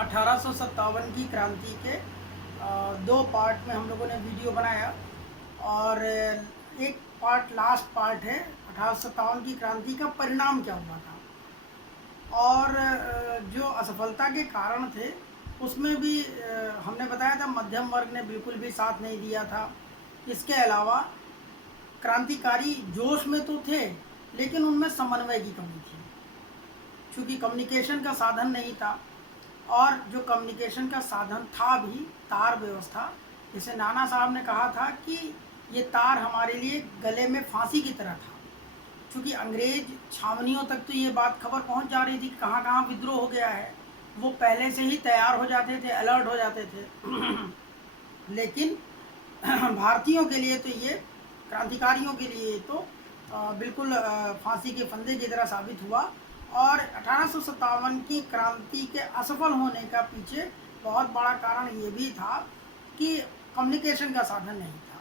1857 की क्रांति के दो पार्ट में हम लोगों ने वीडियो बनाया और एक पार्ट लास्ट पार्ट है 1857 की क्रांति का परिणाम क्या हुआ था और जो असफलता के कारण थे उसमें भी हमने बताया था मध्यम वर्ग ने बिल्कुल भी साथ नहीं दिया था। इसके अलावा क्रांतिकारी जोश में तो थे लेकिन उनमें समन्वय की कमी थी, क्योंकि कम्युनिकेशन का साधन नहीं था। और जो कम्युनिकेशन का साधन था भी तार व्यवस्था, जैसे नाना साहब ने कहा था कि ये तार हमारे लिए गले में फांसी की तरह था, क्योंकि अंग्रेज छावनियों तक तो ये बात खबर पहुंच जा रही थी कि कहाँ कहाँ विद्रोह हो गया है। वो पहले से ही तैयार हो जाते थे, अलर्ट हो जाते थे लेकिन भारतीयों के लिए तो ये, क्रांतिकारियों के लिए तो बिल्कुल फांसी के फंदे की तरह साबित हुआ। और 1857 की क्रांति के असफल होने का पीछे बहुत बड़ा कारण ये भी था कि कम्युनिकेशन का साधन नहीं था।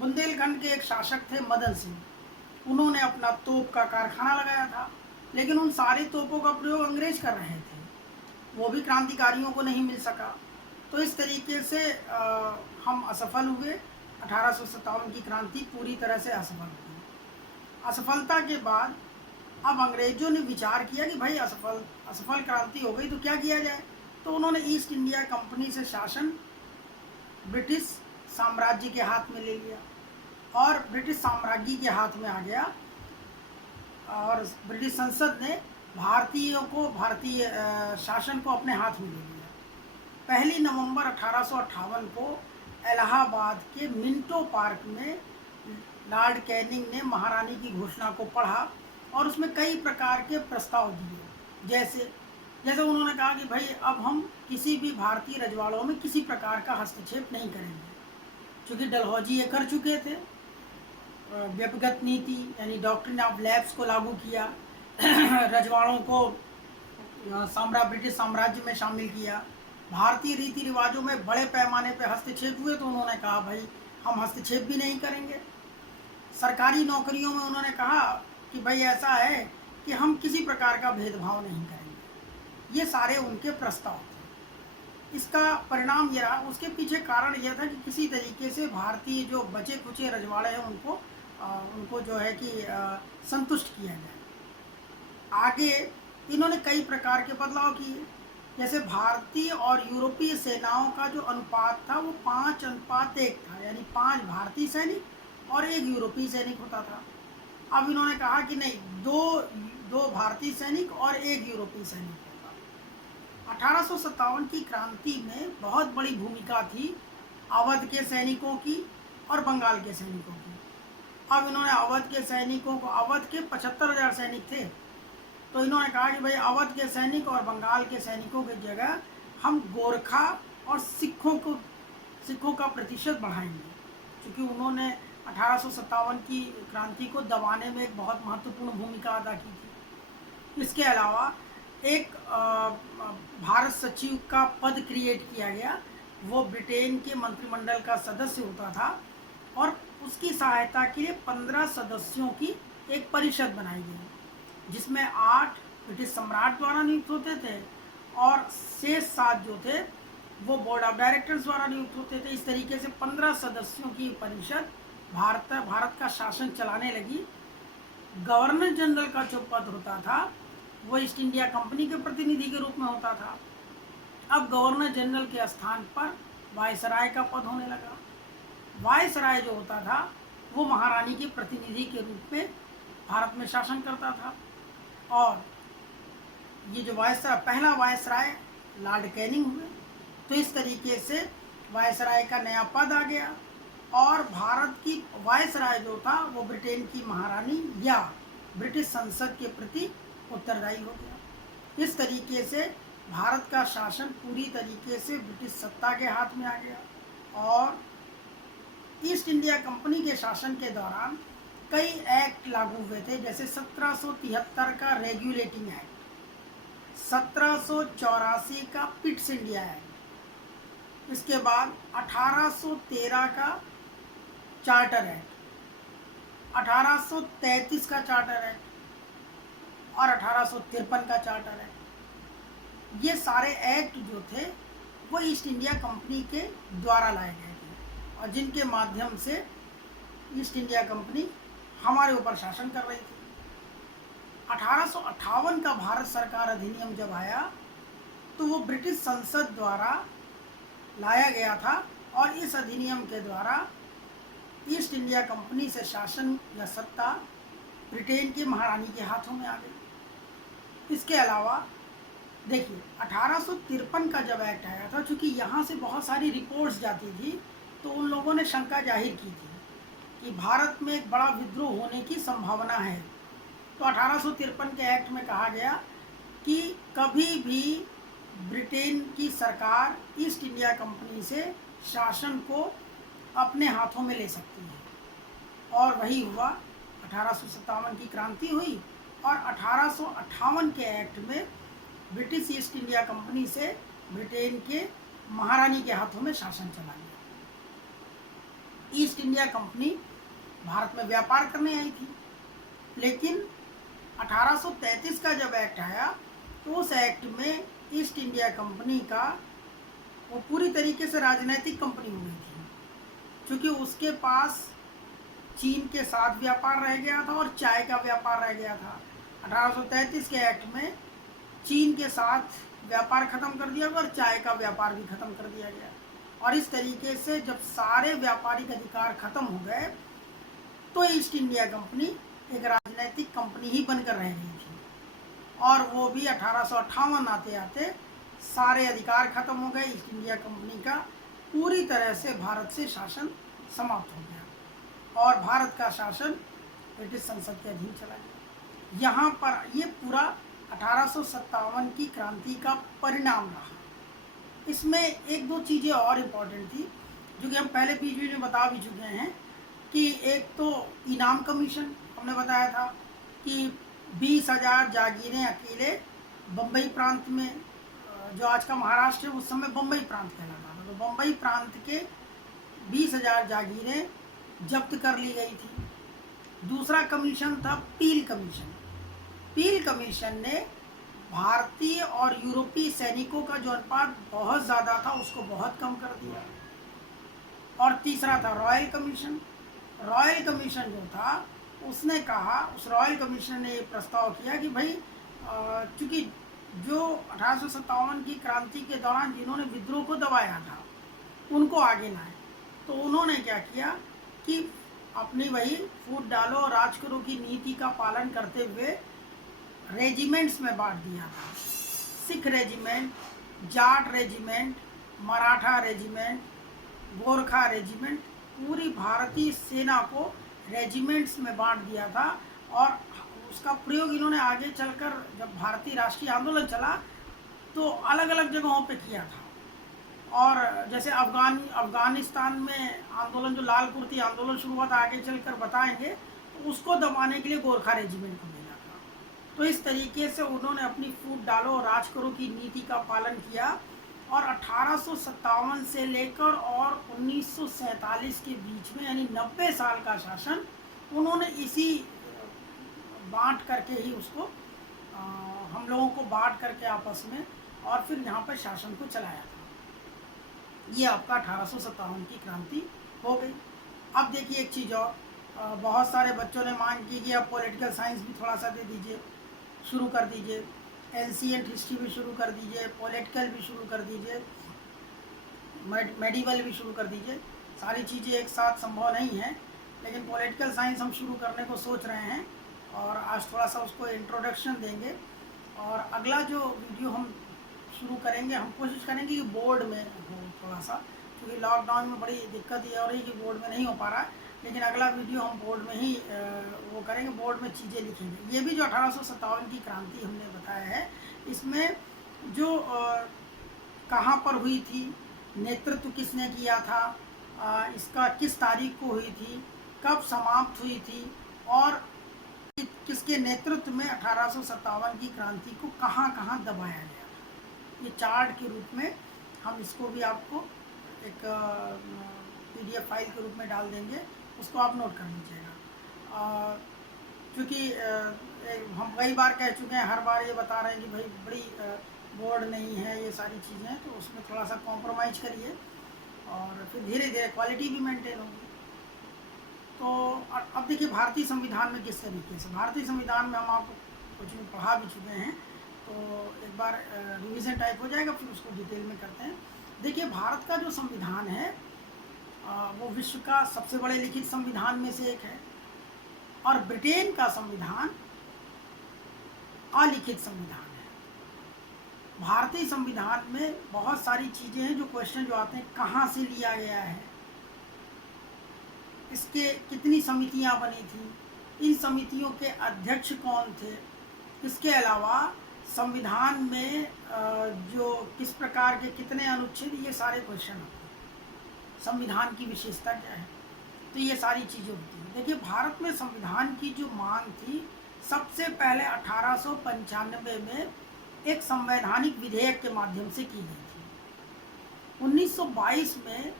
बुंदेलखंड के एक शासक थे मदन सिंह, उन्होंने अपना तोप का कारखाना लगाया था, लेकिन उन सारे तोपों का प्रयोग अंग्रेज कर रहे थे, वो भी क्रांतिकारियों को नहीं मिल सका। तो इस तरीके से हम असफल हुए। 1857 की क्रांति पूरी तरह से असफल हुई। असफलता के बाद अब अंग्रेजों ने विचार किया कि भाई असफल क्रांति हो गई तो क्या किया जाए। तो उन्होंने ईस्ट इंडिया कंपनी से शासन ब्रिटिश साम्राज्य के हाथ में ले लिया और ब्रिटिश साम्राज्य के हाथ में आ गया। और ब्रिटिश संसद ने भारतीय शासन को अपने हाथ में ले लिया। 1 नवंबर 1858 को इलाहाबाद के मिंटो पार्क में लॉर्ड कैनिंग ने महारानी की घोषणा को पढ़ा और उसमें कई प्रकार के प्रस्ताव दिए। जैसे जैसे उन्होंने कहा कि भाई अब हम किसी भी भारतीय रजवाड़ों में किसी प्रकार का हस्तक्षेप नहीं करेंगे, क्योंकि डलहौजी ये कर चुके थे। व्यक्तिगत नीति यानी डॉक्ट्रिन ऑफ लैब्स को लागू किया रजवाड़ों को ब्रिटिश साम्राज्य में शामिल किया। भारतीय रीति रिवाजों में बड़े पैमाने पर हस्तक्षेप हुए तो उन्होंने कहा भाई हम हस्तक्षेप भी नहीं करेंगे। सरकारी नौकरियों में उन्होंने कहा कि भाई ऐसा है कि हम किसी प्रकार का भेदभाव नहीं करेंगे। ये सारे उनके प्रस्ताव थे। इसका परिणाम ये रहा। उसके पीछे कारण यह था कि किसी तरीके से भारतीय जो बचे खुचे रजवाड़े हैं उनको जो है कि संतुष्ट किया जाए। आगे इन्होंने कई प्रकार के बदलाव किए। जैसे भारतीय और यूरोपीय सेनाओं का जो अनुपात था वो 5:1 था, यानी 5 भारतीय सैनिक और 1 यूरोपीय सैनिक होता था। अब इन्होंने कहा कि नहीं, दो भारतीय सैनिक और 1 यूरोपीय सैनिक होगा। 1857 की क्रांति में बहुत बड़ी भूमिका थी अवध के सैनिकों की और बंगाल के सैनिकों की। अब इन्होंने अवध के सैनिकों को, अवध के 75,000 सैनिक थे, तो इन्होंने कहा कि भाई अवध के सैनिक और बंगाल के सैनिकों की जगह हम गोरखा और सिखों का प्रतिशत बढ़ाएंगे, क्योंकि उन्होंने 1857 की क्रांति को दबाने में एक बहुत महत्वपूर्ण भूमिका अदा की थी। इसके अलावा एक भारत सचिव का पद क्रिएट किया गया। वो ब्रिटेन के मंत्रिमंडल का सदस्य होता था और उसकी सहायता के लिए 15 सदस्यों की एक परिषद बनाई गई, जिसमें 8 ब्रिटिश सम्राट द्वारा नियुक्त होते थे और शेष 7 जो थे वो बोर्ड ऑफ डायरेक्टर्स द्वारा नियुक्त होते थे। इस तरीके से 15 सदस्यों की परिषद भारत का शासन चलाने लगी। गवर्नर जनरल का जो पद होता था वो ईस्ट इंडिया कंपनी के प्रतिनिधि के रूप में होता था। अब गवर्नर जनरल के स्थान पर वायसराय का पद होने लगा। वायसराय जो होता था वो महारानी के प्रतिनिधि के रूप में भारत में शासन करता था। और ये जो पहला वायसराय लॉर्ड कैनिंग हुए, तो इस तरीके से वायसराय का नया पद आ गया और भारत की वायसराय जो था वो ब्रिटेन की महारानी या ब्रिटिश संसद के प्रति उत्तरदायी हो गया। इस तरीके से भारत का शासन पूरी तरीके से ब्रिटिश सत्ता के हाथ में आ गया। और ईस्ट इंडिया कंपनी के शासन के दौरान कई एक्ट लागू हुए थे, जैसे 1773 का रेगुलेटिंग एक्ट, 1784 का पिट्स इंडिया एक्ट, इसके बाद 1813 का चार्टर एक्ट, 1833 का चार्टर एक्ट और 1853 का चार्टर एक्ट। ये सारे एक्ट जो थे वो ईस्ट इंडिया कंपनी के द्वारा लाए गए थे और जिनके माध्यम से ईस्ट इंडिया कंपनी हमारे ऊपर शासन कर रही थी। 1858 का भारत सरकार अधिनियम जब आया तो वो ब्रिटिश संसद द्वारा लाया गया था और इस अधिनियम के द्वारा ईस्ट इंडिया कंपनी से शासन या सत्ता ब्रिटेन की महारानी के हाथों में आ गई। इसके अलावा देखिए 1853 का जब एक्ट आया था, चूँकि यहाँ से बहुत सारी रिपोर्ट्स जाती थी तो उन लोगों ने शंका जाहिर की थी कि भारत में एक बड़ा विद्रोह होने की संभावना है। तो 1853 के एक्ट में कहा गया कि कभी भी ब्रिटेन की सरकार ईस्ट इंडिया कंपनी से शासन को अपने हाथों में ले सकती है और वही हुआ। 1857 की क्रांति हुई और 1858 के एक्ट में ब्रिटिश ईस्ट इंडिया कंपनी से ब्रिटेन के महारानी के हाथों में शासन चला गया। ईस्ट इंडिया कंपनी भारत में व्यापार करने आई थी, लेकिन 1833 का जब एक्ट आया तो उस एक्ट में ईस्ट इंडिया कंपनी का वो पूरी तरीके से राजनीतिक कंपनी हो गई थी, क्योंकि उसके पास चीन के साथ व्यापार रह गया था और चाय का व्यापार रह गया था। 1833 के एक्ट में चीन के साथ व्यापार ख़त्म कर दिया गया और चाय का व्यापार भी ख़त्म कर दिया गया। और इस तरीके से जब सारे व्यापारिक अधिकार ख़त्म हो गए तो ईस्ट इंडिया कंपनी एक राजनीतिक कंपनी ही बनकर रह गई थी और वो भी 1858 आते आते सारे अधिकार खत्म हो गए। ईस्ट इंडिया कंपनी का पूरी तरह से भारत से शासन समाप्त हो गया और भारत का शासन ब्रिटिश संसद के अधीन चला गया। यहाँ पर ये पूरा 1857 की क्रांति का परिणाम रहा। इसमें एक दो चीज़ें और इम्पोर्टेंट थी जो कि हम पहले बीच में बता भी चुके हैं कि एक तो इनाम कमीशन हमने बताया था कि 20,000 जागीरें अकेले बम्बई प्रांत में, जो आज का महाराष्ट्र है उस समय बम्बई प्रांत कहलाता था, तो बम्बई प्रांत के 20,000 जागीरें जब्त कर ली गई थी। दूसरा कमीशन था पील कमीशन। पील कमीशन ने भारतीय और यूरोपीय सैनिकों का जो अनुपात बहुत ज़्यादा था उसको बहुत कम कर दिया। और तीसरा था रॉयल कमीशन। रॉयल कमीशन जो था उसने कहा, उस रॉयल कमीशन ने ये प्रस्ताव किया कि भाई चूँकि जो 1857 की क्रांति के दौरान जिन्होंने विद्रोह को दबाया था उनको आगे लाए, तो उन्होंने क्या किया कि अपनी वही फूट डालो और राज करो की नीति का पालन करते हुए रेजिमेंट्स में बांट दिया था। Sikh regiment, Jat regiment, Maratha regiment, Gorkha regiment, पूरी भारतीय सेना को रेजिमेंट्स में बांट दिया था। और उसका प्रयोग इन्होंने आगे चलकर जब भारतीय राष्ट्रीय आंदोलन चला तो अलग अलग जगहों पे किया था। और जैसे अफ़गानिस्तान में आंदोलन, जो लाल कुर्ती आंदोलन शुरू हुआ था, आगे चलकर बताएंगे, तो उसको दबाने के लिए गोरखा रेजिमेंट को भेजा था। तो इस तरीके से उन्होंने अपनी फूट डालो और राज करो की नीति का पालन किया और 1857 से लेकर और 1947 के बीच में, यानी 90 साल का शासन उन्होंने इसी बांट करके ही उसको हम लोगों को बांट करके आपस में और फिर यहाँ पर शासन को चलाया था। ये आपका 1857 की क्रांति हो गई। अब देखिए एक चीज़ और, बहुत सारे बच्चों ने मांग की कि अब पॉलिटिकल साइंस भी थोड़ा सा दे दीजिए, शुरू कर दीजिए, एंशिएंट हिस्ट्री भी शुरू कर दीजिए, पॉलिटिकल भी शुरू कर दीजिए, मेडिवल भी शुरू कर दीजिए। सारी चीज़ें एक साथ संभव नहीं है, लेकिन पॉलिटिकल साइंस हम शुरू करने को सोच रहे हैं और आज थोड़ा सा उसको इंट्रोडक्शन देंगे। और अगला जो वीडियो हम शुरू करेंगे, हम कोशिश करेंगे कि बोर्ड में हो थोड़ा सा, क्योंकि लॉकडाउन में बड़ी दिक्कत ये हो रही है कि बोर्ड में नहीं हो पा रहा है। लेकिन अगला वीडियो हम बोर्ड में ही वो करेंगे, बोर्ड में चीज़ें लिखेंगे। ये भी जो 1857 की क्रांति हमने बताया है, इसमें जो कहाँ पर हुई थी, नेतृत्व किसने किया था, इसका किस तारीख को हुई थी, कब समाप्त हुई थी और किसके नेतृत्व में 1857 की क्रांति को कहाँ कहाँ दबाया गया, ये चार्ट के रूप में हम इसको भी आपको एक PDF फाइल के रूप में डाल देंगे, उसको आप नोट कर लीजिएगा। क्योंकि हम कई बार कह चुके हैं, हर बार ये बता रहे हैं कि भाई बड़ी बोर्ड नहीं है, ये सारी चीज़ें, तो उसमें थोड़ा सा कॉम्प्रोमाइज़ करिए और फिर धीरे धीरे क्वालिटी भी मेंटेन होगी। तो अब देखिए भारतीय संविधान में किस तरीके से, भारतीय संविधान में हम आपको कुछ भी पढ़ा भी चुके हैं, तो एक बार रिवीजन टाइप हो जाएगा, फिर उसको डिटेल में करते हैं। देखिए भारत का जो संविधान है वो विश्व का सबसे बड़े लिखित संविधान में से एक है, और ब्रिटेन का संविधान अलिखित संविधान है। भारतीय संविधान में बहुत सारी चीज़ें हैं जो क्वेश्चन जो आते हैं, कहाँ से लिया गया है, इसके कितनी समितियां बनी थी, इन समितियों के अध्यक्ष कौन थे, इसके अलावा संविधान में जो किस प्रकार के कितने अनुच्छेद, ये सारे क्वेश्चन होते हैं। संविधान की विशेषता क्या है, तो ये सारी चीज़ें होती हैं। देखिए भारत में संविधान की जो मांग थी, सबसे पहले 1895 में एक संवैधानिक विधेयक के माध्यम से की गई थी। 1922 में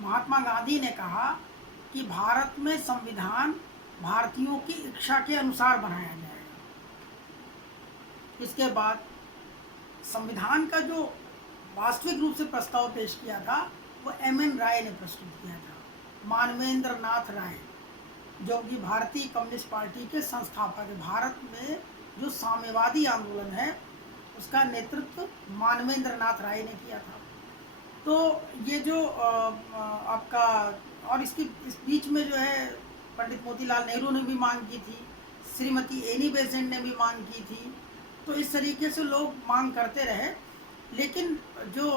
महात्मा गांधी ने कहा कि भारत में संविधान भारतीयों की इच्छा के अनुसार बनाया जाएगा। इसके बाद संविधान का जो वास्तविक रूप से प्रस्ताव पेश किया था वो एम.एन. राय ने प्रस्तुत किया था। मानवेंद्र नाथ राय, जो कि भारतीय कम्युनिस्ट पार्टी के संस्थापक है। भारत में जो साम्यवादी आंदोलन है उसका नेतृत्व मानवेंद्र नाथ राय ने किया था। तो ये जो आपका, और इसके इस बीच में जो है पंडित मोतीलाल नेहरू ने भी मांग की थी, श्रीमती एनी बेसेंट ने भी मांग की थी। तो इस तरीके से लोग मांग करते रहे, लेकिन जो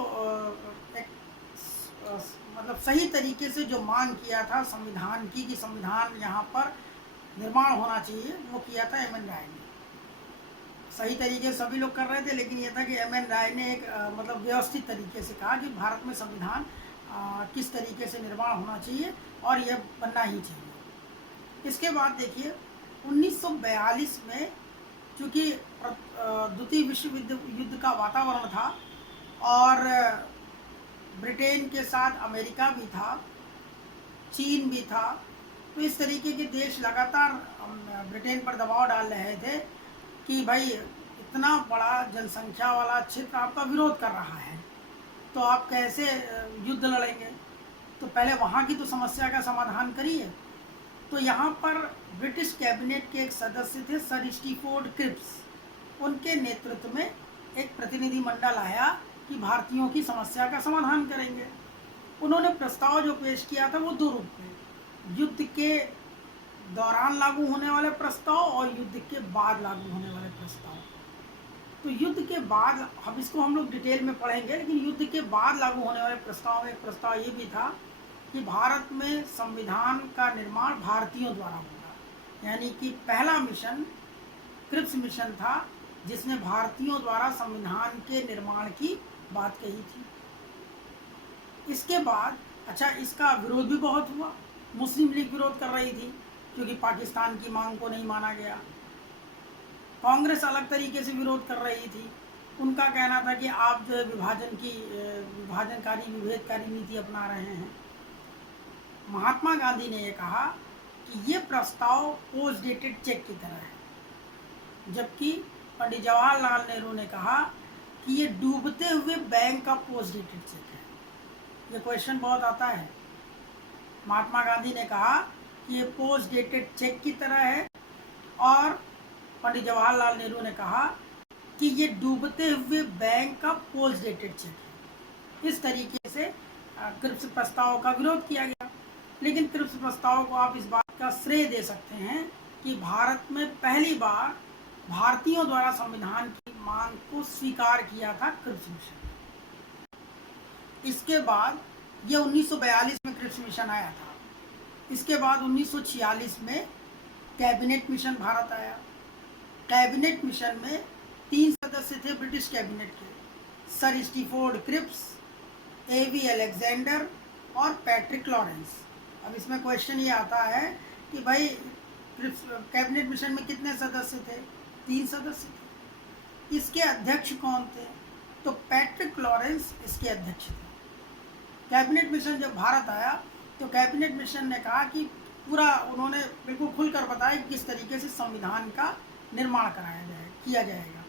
एक मतलब सही तरीके से जो मांग किया था संविधान की, कि संविधान यहाँ पर निर्माण होना चाहिए, वो किया था एम.एन. राय ने। सही तरीके से सभी लोग कर रहे थे, लेकिन ये था कि एम.एन. राय ने एक मतलब व्यवस्थित तरीके से कहा कि भारत में संविधान किस तरीके से निर्माण होना चाहिए और यह बनना ही चाहिए। इसके बाद देखिए 1942 में, चूँकि द्वितीय विश्व युद्ध का वातावरण था और ब्रिटेन के साथ अमेरिका भी था, चीन भी था, तो इस तरीके के देश लगातार ब्रिटेन पर दबाव डाल रहे थे कि भाई इतना बड़ा जनसंख्या वाला क्षेत्र आपका विरोध कर रहा है, तो आप कैसे युद्ध लड़ेंगे, तो पहले वहाँ की तो समस्या का समाधान करिए। तो यहाँ पर ब्रिटिश कैबिनेट के एक सदस्य थे सर स्टीफोर्ड क्रिप्स, उनके नेतृत्व में एक प्रतिनिधि मंडल आया कि भारतीयों की समस्या का समाधान करेंगे। उन्होंने प्रस्ताव जो पेश किया था वो दो रूप में, युद्ध के दौरान लागू होने वाले प्रस्ताव और युद्ध के बाद लागू होने वाले प्रस्ताव। तो युद्ध के बाद, अब इसको हम लोग डिटेल में पढ़ेंगे, लेकिन युद्ध के बाद लागू होने वाले प्रस्ताव में एक प्रस्ताव ये भी था कि भारत में संविधान का निर्माण भारतीयों द्वारा होगा। यानी कि पहला मिशन क्रिप्स मिशन था, जिसने भारतीयों द्वारा संविधान के निर्माण की बात कही थी। इसके बाद अच्छा, इसका विरोध भी बहुत हुआ। मुस्लिम लीग विरोध कर रही थी क्योंकि पाकिस्तान की मांग को नहीं माना गया। कांग्रेस अलग तरीके से विरोध कर रही थी। उनका कहना था कि आप जो है विभाजनकारी विभेदकारी नीति अपना रहे हैं। महात्मा गांधी ने यह कहा कि ये प्रस्ताव पोस्ट डेटेड चेक की तरह है, जबकि पंडित जवाहरलाल नेहरू ने कहा कि ये डूबते हुए बैंक का पोस्ट डेटेड चेक है। ये क्वेश्चन बहुत आता है। महात्मा गांधी ने कहा कि ये पोस्ट डेटेड चेक की तरह है, और पंडित जवाहरलाल नेहरू ने कहा कि ये डूबते हुए बैंक का पोस्ट डेटेड चेक है। इस तरीके से क्रिप्स प्रस्ताव का विरोध किया गया। लेकिन क्रिप्स प्रस्ताव को आप इस बात का श्रेय दे सकते हैं कि भारत में पहली बार भारतीयों द्वारा संविधान की मांग को स्वीकार किया था क्रिप्स मिशन। इसके बाद ये 1942 में क्रिप्स मिशन आया था। इसके बाद 1946 में कैबिनेट मिशन भारत आया। कैबिनेट मिशन में 3 सदस्य थे ब्रिटिश कैबिनेट के, सर स्टीफोर्ड क्रिप्स, ए.वी. अलेक्जेंडर और पैट्रिक लॉरेंस। अब इसमें क्वेश्चन ये आता है कि भाई क्रिप्स कैबिनेट मिशन में कितने सदस्य थे? 3 सदस्य थे। इसके अध्यक्ष कौन थे? तो पैट्रिक लॉरेंस इसके अध्यक्ष थे। कैबिनेट मिशन जब भारत आया तो कैबिनेट मिशन ने कहा कि पूरा उन्होंने बिल्कुल खुलकर बताया कि किस तरीके से संविधान का निर्माण किया जाएगा।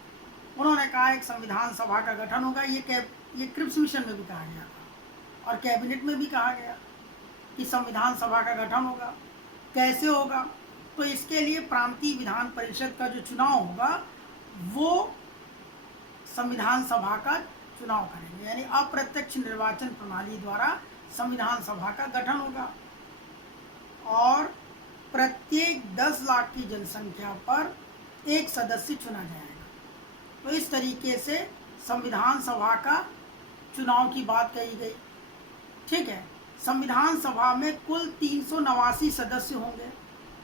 उन्होंने कहा एक संविधान सभा का गठन होगा। ये क्रिप्स मिशन में भी कहा गया था और कैबिनेट में भी कहा गया कि संविधान सभा का गठन होगा। कैसे होगा? तो इसके लिए प्रांतीय विधान परिषद का जो चुनाव होगा वो संविधान सभा का चुनाव करेंगे, यानी अप्रत्यक्ष निर्वाचन प्रणाली द्वारा संविधान सभा का गठन होगा और प्रत्येक 10 लाख की जनसंख्या पर एक सदस्य चुना जाएगा। तो इस तरीके से संविधान सभा का चुनाव की बात कही गई। ठीक है, संविधान सभा में कुल 389 सदस्य होंगे,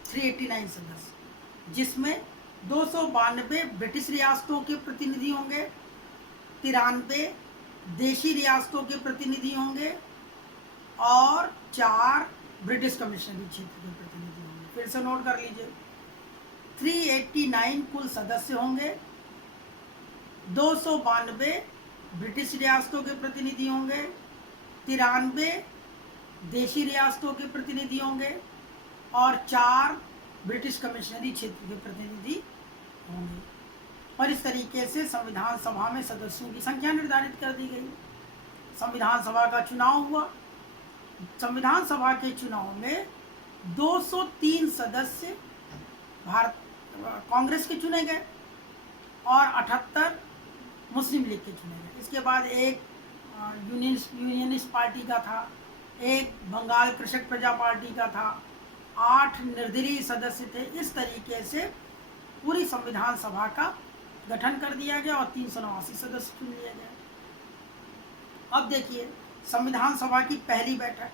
389 सदस्य, जिसमें 292 ब्रिटिश रियासतों के प्रतिनिधि होंगे, 93 देशी रियासतों के प्रतिनिधि होंगे और 4 ब्रिटिश कमिश्नरी क्षेत्र के प्रतिनिधि होंगे। फिर से नोट कर लीजिए, 389 कुल सदस्य होंगे, 292 ब्रिटिश रियासतों के प्रतिनिधि होंगे, 93 देशी रियासतों के प्रतिनिधि होंगे और 4 ब्रिटिश कमिश्नरी क्षेत्र के प्रतिनिधि होंगे। और इस तरीके से संविधान सभा में सदस्यों की संख्या निर्धारित कर दी गई। संविधान सभा का चुनाव हुआ। संविधान सभा के चुनाव में 203 सदस्य भारत कांग्रेस के चुने गए और 78 मुस्लिम लीग के चुने गए। इसके बाद एक यूनियनिस्ट पार्टी का था, एक बंगाल कृषक प्रजा पार्टी का था, 8 निर्दलीय सदस्य थे। इस तरीके से पूरी संविधान सभा का गठन कर दिया गया और 389 सदस्य चुन लिए गए। अब देखिए संविधान सभा की पहली बैठक।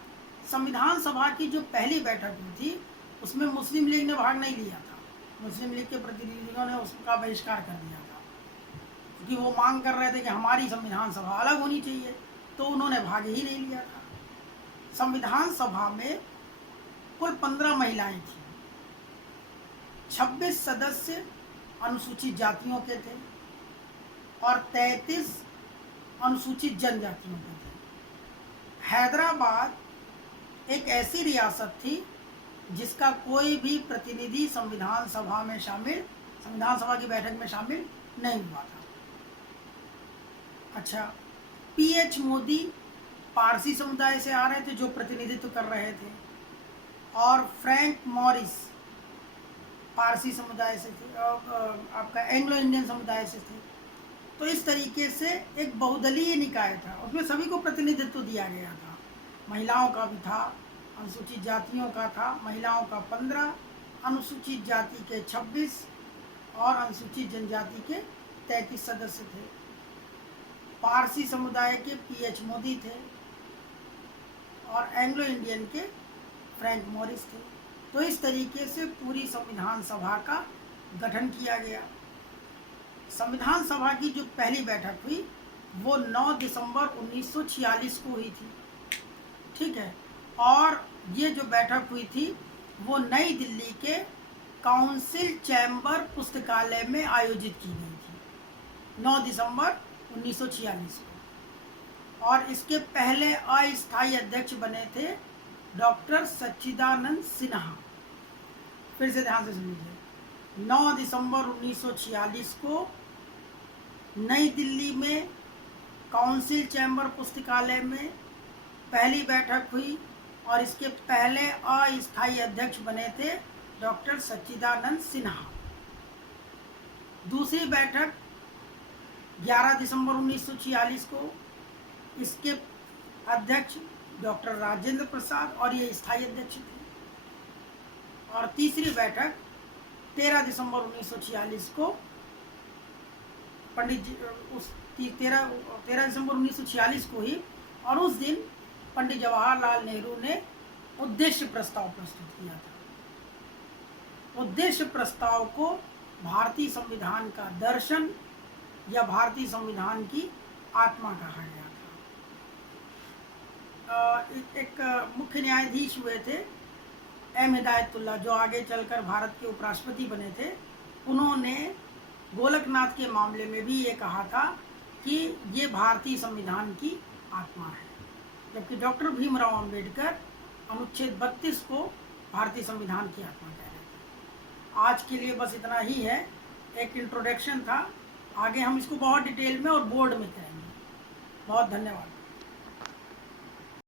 संविधान सभा की जो पहली बैठक हुई थी उसमें मुस्लिम लीग ने भाग नहीं लिया था। मुस्लिम लीग के प्रतिनिधियों ने उसका बहिष्कार कर दिया था क्योंकि वो मांग कर रहे थे कि हमारी संविधान सभा अलग होनी चाहिए, तो उन्होंने भाग ही नहीं लिया था। संविधान सभा में कुल 15 महिलाएं थीं, 26 सदस्य अनुसूचित जातियों के थे और 33 अनुसूचित जनजातियों के थे। हैदराबाद एक ऐसी रियासत थी जिसका कोई भी प्रतिनिधि संविधान सभा की बैठक में शामिल नहीं हुआ था। अच्छा, पीएच मोदी पारसी समुदाय से आ रहे थे जो प्रतिनिधित्व कर रहे थे और फ्रैंक मॉरिस पारसी समुदाय से थे, आपका एंग्लो इंडियन समुदाय से थे। तो इस तरीके से एक बहुदलीय निकाय था, उसमें सभी को प्रतिनिधित्व दिया गया था। महिलाओं का भी था, अनुसूचित जातियों का था, महिलाओं का 15, अनुसूचित जाति के 26 और अनुसूचित जनजाति के 33 सदस्य थे। पारसी समुदाय के पीएच मोदी थे और एंग्लो इंडियन के फ्रैंक मॉरिस थे। तो इस तरीके से पूरी संविधान सभा का गठन किया गया। संविधान सभा की जो पहली बैठक हुई वो 9 दिसंबर 1946 को हुई थी। ठीक है, और ये जो बैठक हुई थी वो नई दिल्ली के काउंसिल चैम्बर पुस्तकालय में आयोजित की गई थी 9 दिसंबर 1946 को। और इसके पहले अस्थायी अध्यक्ष बने थे डॉक्टर सच्चिदानंद सिन्हा। फिर से ध्यान से सुनिए, 9 दिसंबर 1946 को नई दिल्ली में काउंसिल चैम्बर पुस्तकालय में पहली बैठक हुई और इसके पहले अस्थायी अध्यक्ष बने थे डॉक्टर सच्चिदानंद सिन्हा। दूसरी बैठक 11 दिसंबर 1946 को, इसके अध्यक्ष डॉक्टर राजेंद्र प्रसाद और ये स्थायी अध्यक्ष थे। और तीसरी बैठक 13 दिसंबर 1946 को पंडित जी 13 दिसंबर 1946 को ही, और उस दिन पंडित जवाहरलाल नेहरू ने उद्देश्य प्रस्ताव प्रस्तुत किया था। उद्देश्य प्रस्ताव को भारतीय संविधान का दर्शन या भारतीय संविधान की आत्मा कहा गया था। एक मुख्य न्यायाधीश हुए थे एम हिदायतुल्लाह, जो आगे चलकर भारत के उपराष्ट्रपति बने थे। उन्होंने गोलकनाथ के मामले में भी ये कहा था कि ये भारतीय संविधान की आत्मा है, जबकि डॉक्टर भीमराव अंबेडकर अनुच्छेद 32 को भारतीय संविधान की आत्मा कह रहे थे। आज के लिए बस इतना ही है, एक इंट्रोडक्शन था आगे हम इसको बहुत डिटेल में और बोर्ड में करेंगे। बहुत धन्यवाद।